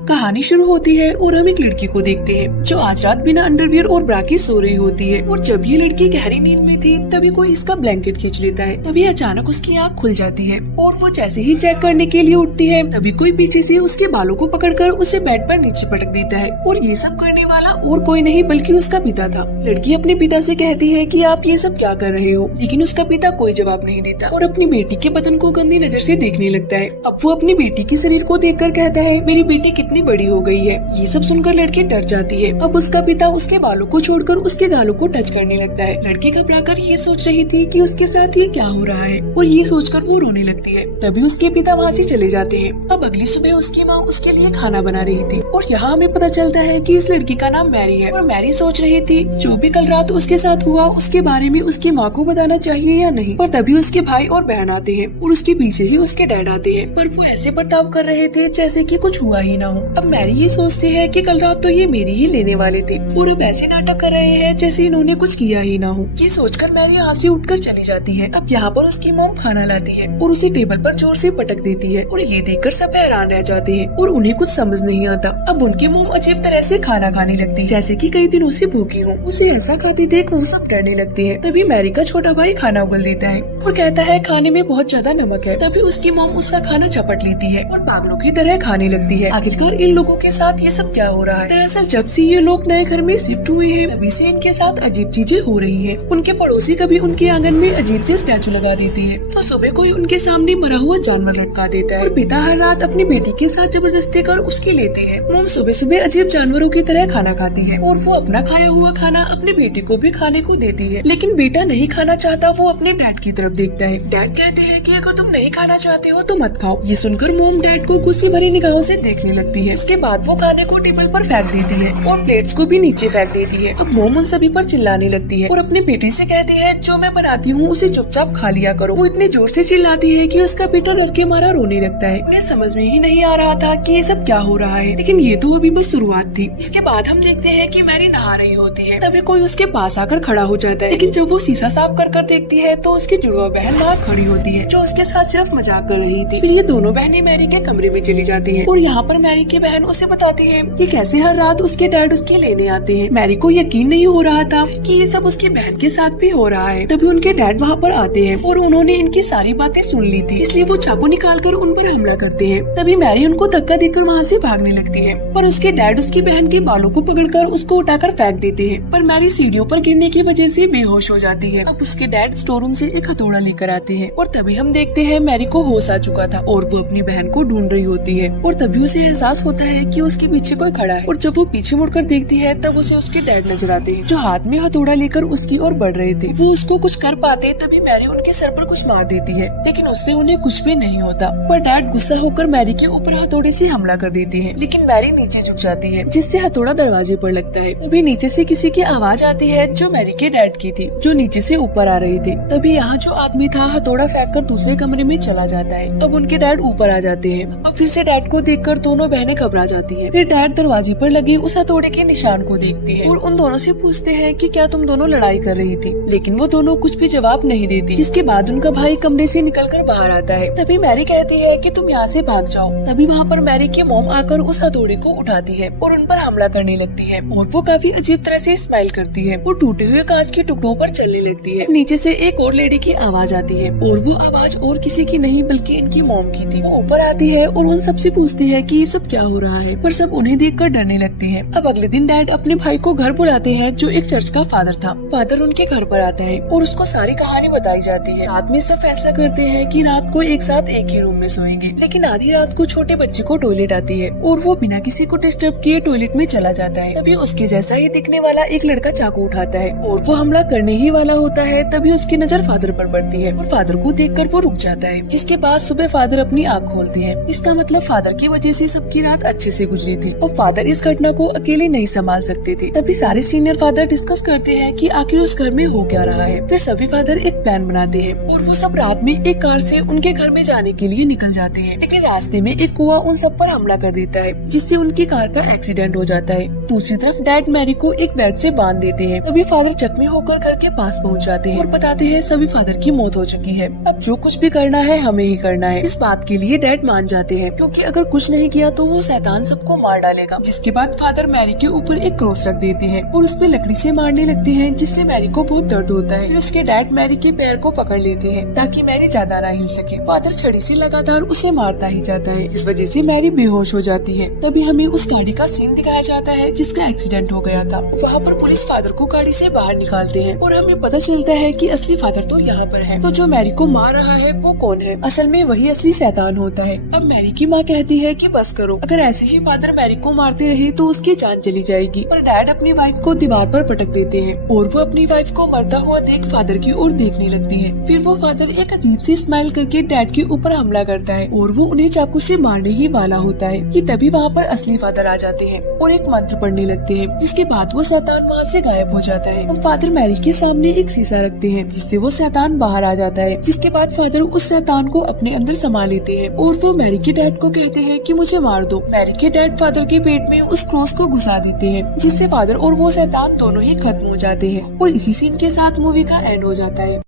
कहानी शुरू होती है और हम एक लड़की को देखते हैं जो आज रात बिना अंडरवियर और ब्रा के सो रही होती है। और जब ये लड़की गहरी नींद में थी तभी कोई इसका ब्लैंकेट खींच लेता है। तभी अचानक उसकी आँख खुल जाती है और वो जैसे ही चेक करने के लिए उठती है तभी कोई पीछे से उसके बालों को पकड़कर उसे बेड पर नीचे पटक देता है। और ये सब करने वाला और कोई नहीं बल्कि उसका पिता था। लड़की अपने पिता से कहती है कि आप ये सब क्या कर रहे हो, लेकिन उसका पिता कोई जवाब नहीं देता और अपनी बेटी के बदन को गंदी नजर से देखने लगता है। अब वो अपनी बेटी के शरीर को देखकर कहता है, मेरी बेटी कितनी बड़ी हो गई है। ये सब सुनकर लड़की डर जाती है। अब उसका पिता उसके बालों को छोड़कर उसके गालों को टच करने लगता है। लड़की घबराकर ये सोच रही थी कि उसके साथ ये क्या हो रहा है और ये सोचकर वो रोने लगती है। तभी उसके पिता वहाँ से चले जाते हैं। अब अगली सुबह उसकी माँ उसके लिए खाना बना रही थी और यहाँ हमें पता चलता है कि इस लड़की का नाम मैरी है। और मैरी सोच रही थी जो भी कल रात उसके साथ हुआ उसके बारे में उसकी माँ को बताना चाहिए या नहीं। पर तभी उसके भाई और बहन आते हैं और उसके पीछे ही उसके डैड आते हैं, पर वो ऐसे बर्ताव कर रहे थे जैसे कि कुछ हुआ ही ना हो। अब मैरी ये सोचती है कि कल रात तो ये मेरी ही लेने वाले थे और अब ऐसे नाटक कर रहे हैं जैसे इन्होंने कुछ किया ही ना हो। ये सोचकर मैरी यहाँ से उठकर चली जाती है। अब यहाँ पर उसकी मॉम खाना लाती है और उसे टेबल पर जोर से पटक देती है और ये देखकर सब हैरान रह जाते हैं और उन्हें कुछ समझ नहीं आता। अब उनकी मॉम अजीब तरह से खाना खाने लगती है जैसे कि कई दिनों से भूखी हो। उसे ऐसा खाते देख वो सब डरने लगते हैं। तभी मैरी का छोटा भाई खाना उगल देता है और कहता है खाने में बहुत ज्यादा नमक है। तभी उसकी मॉम उसका खाना झपट लेती है और पागलों की तरह खाने लगती है। आखिरकार इन लोगों के साथ ये सब क्या हो रहा है। दरअसल जब से ये लोग नए घर में शिफ्ट हुए हैं तभी से इनके साथ अजीब चीजें हो रही है। उनके पड़ोसी कभी उनके आंगन में अजीब से स्टैचू लगा देती है तो सुबह कोई उनके सामने मरा हुआ जानवर लटका देता है और पिता हर रात अपनी बेटी के साथ जबरदस्ती कर उसकी लेते हैं। मॉम सुबह सुबह अजीब जानवरों की तरह खाना खाती है और वो अपना खाया हुआ खाना अपने बेटे को भी खाने को देती है, लेकिन बेटा नहीं खाना चाहता। वो अपने डैड की तरफ देखता है। डैड कहते हैं कि अगर तुम नहीं खाना चाहते हो तो मत खाओ। ये सुनकर मॉम डैड को गुस्से भरी निगाहों से देखने लगती है। इसके बाद वो खाने को टेबल पर फेंक देती है और प्लेट्स को भी नीचे फेंक देती है। अब मॉम उन सभी पर चिल्लाने लगती है और अपने बेटे से कहती है जो मैं बनाती हूँ उसे चुपचाप खा लिया करो। वो इतने जोर से चिल्लाती है कि उसका बेटा डर के मारा रोने लगता है। उन्हें समझ में ही नहीं आ रहा था कि ये सब क्या हो रहा है, लेकिन ये तो अभी बस शुरुआत थी। इसके बाद हम देखते हैं कि मैरी नहा रही होती है। तभी कोई उसके पास आकर खड़ा हो जाता है, लेकिन जब वो शीशा साफ कर कर देखती है तो उसकी जुड़वा बहन वहाँ खड़ी होती है जो उसके साथ सिर्फ मजाक कर रही थी। फिर ये दोनों बहनें मैरी के कमरे में चली जाती हैं और यहाँ पर मैरी की बहन उसे बताती है कि कैसे हर रात उसके डैड उसके लेने आते हैं। मैरी को यकीन नहीं हो रहा था कि ये सब उसकी बहन के साथ भी हो रहा है। तभी उनके डैड वहाँ पर आते हैं और उन्होंने इनकी सारी बातें सुन ली थी, इसलिए वो चाकू निकाल कर उन पर हमला करते हैं। तभी मैरी उनको धक्का देकर वहाँ से भागने लगती है, पर उसके डैड उसकी बहन के बालों को पकड़कर उसको उठाकर फेंक देते हैं। पर मैरी सीढ़ियों पर गिरने की वजह से बेहोश हो जाती है। अब उसके डैड स्टोर रूम से एक हथौड़ा लेकर आते हैं और तभी हम देखते हैं मैरी को होश आ चुका था और वो अपनी बहन को ढूंढ रही होती है। और तभी उसे एहसास होता है कि उसके पीछे कोई खड़ा है और जब वो पीछे मुड़कर देखती है तब उसे उसके डैड नजर आते हैं जो हाथ में हथौड़ा लेकर उसकी ओर बढ़ रहे थे। वो उसको कुछ कर पाते तभी मैरी उनके सर पर कुछ मार देती है, लेकिन उससे उन्हें कुछ भी नहीं होता। पर डैड गुस्सा होकर मैरी के ऊपर हथौड़े से हमला कर देते हैं, लेकिन मैरी नीचे झुक जाती है जिससे हथौड़ा दरवाजे पर लगता है। तभी नीचे से किसी की आवाज आती है जो मैरी के डैड की थी जो नीचे से ऊपर आ रही थी। तभी यहाँ जो आदमी था हथौड़ा फेंक कर दूसरे कमरे में चला जाता है। अब उनके डैड ऊपर आ जाते हैं। अब फिर से डैड को देखकर दोनों बहनें घबरा जाती हैं। फिर डैड दरवाजे पर लगे उस हथौड़े के निशान को देखती है और उन दोनों से पूछते हैं कि क्या तुम दोनों लड़ाई कर रही थी, लेकिन वो दोनों कुछ भी जवाब नहीं देती। जिसके बाद उनका भाई कमरे से निकलकर बाहर आता है। तभी मैरी कहती है कि तुम यहाँ से भाग जाओ। तभी वहाँ पर मैरी की मॉम आकर उस हथौड़े को उठाती है और उन पर हमला करने लगती है और वो काफी अजीब तरह से स्माइल करती है और टूटे हुए कांच के टुकड़ों पर चलने लगती है। नीचे से एक और लेडी की आवाज आती है और वो आवाज और किसी की नहीं बल्कि इनकी मॉम की थी। वो ऊपर आती है और उन सबसे पूछती है कि ये सब क्या हो रहा है, पर सब उन्हें देखकर डरने लगते हैं। अब अगले दिन डैड अपने भाई को घर बुलाते हैं जो एक चर्च का फादर था। फादर उनके घर पर आता है और उसको सारी कहानी बताई जाती है। रात में सब फैसला करते हैं कि रात को एक साथ एक ही रूम में सोएंगे, लेकिन आधी रात को छोटे बच्चे को टॉयलेट आती है और वो बिना किसी को डिस्टर्ब किए टॉयलेट में चला जाता है। तभी उसके जैसा ही दिखने वाला एक लड़का चाकू उठाता है और वो हमला करने ही वाला होता है। तभी उसकी नजर फादर पर पड़ती है और फादर को देखकर वो रुक जाता है। जिसके बाद सुबह फादर अपनी आँख खोलते हैं। इसका मतलब फादर की वजह से सबकी रात अच्छे से गुजरी थी और फादर इस घटना को अकेले नहीं संभाल सकते थे। तभी सारे सीनियर फादर डिस्कस करते हैं कि आखिर उस घर में हो क्या रहा है। फिर सभी फादर एक प्लान बनाते हैं और वो सब रात में एक कार से उनके घर में जाने के लिए निकल जाते हैं, लेकिन रास्ते में एक कुआं उन सब पर हमला कर देता है जिससे उनकी कार का एक्सीडेंट हो जाता है। दूसरी तरफ डैड मैरी को एक बेड से बांध देते हैं। तभी फादर जख्मी होकर घर के पास पहुंच जाते हैं और बताते हैं सभी फादर की मौत हो चुकी है। अब जो कुछ भी करना है हमें ही करना है। इस बात के लिए डैड मान जाते हैं क्योंकि अगर कुछ नहीं किया तो वो शैतान सबको मार डालेगा। जिसके बाद फादर मैरी के ऊपर एक क्रॉस रख देते हैं और उस पे लकड़ी से मारने लगते हैं, जिससे मैरी को बहुत दर्द होता है। फिर उसके डैड मैरी के पैर को पकड़ लेते हैं ताकि मैरी ज्यादा ना हिल सके। फादर छड़ी से लगातार उसे मारता ही जाता है, जिस वजह से मैरी बेहोश हो जाती है। तभी हमें उस गाड़ी का सीन दिखाया जाता है जिसका एक्सीडेंट हो गया था। वहाँ पर पुलिस फादर को गाड़ी से बाहर निकालते हैं और हमें पता चलता है कि असली फादर तो यहाँ पर है। तो जो मैरी को मार रहा है वो कौन है? असल में वही असली शैतान होता है। अब मैरी की माँ कहती है कि बस करो, अगर ऐसे ही फादर मैरी को मारते रहे तो उसकी जान चली जाएगी। पर डैड अपनी वाइफ को दीवार पर पटक देते हैं और वो अपनी वाइफ को मरता हुआ देख फादर की ओर देखने लगती है। फिर वो फादर एक अजीब सी स्माइल करके डैड के ऊपर हमला करता है और वो उन्हें चाकू से मारने ही वाला होता है कि तभी वहाँ पर असली फादर आ जाते हैं और एक मंत्र पढ़ने लगते हैं, जिसके बाद वो शैतान वहाँ से गायब हो जाता है। और फादर मैरी के सामने एक शीशा रखते हैं जिससे वो शैतान बाहर आ जाता है। जिसके बाद फादर उस शैतान को अपने अंदर समा लेते हैं और वो मैरी के डैड को कहते हैं कि मुझे मार दो। मैरी के डैड फादर के पेट में उस क्रॉस को घुसा देते हैं, जिससे फादर और वो शैतान दोनों ही खत्म हो जाते हैं। और इसी सीन के साथ मूवी का एंड हो जाता है।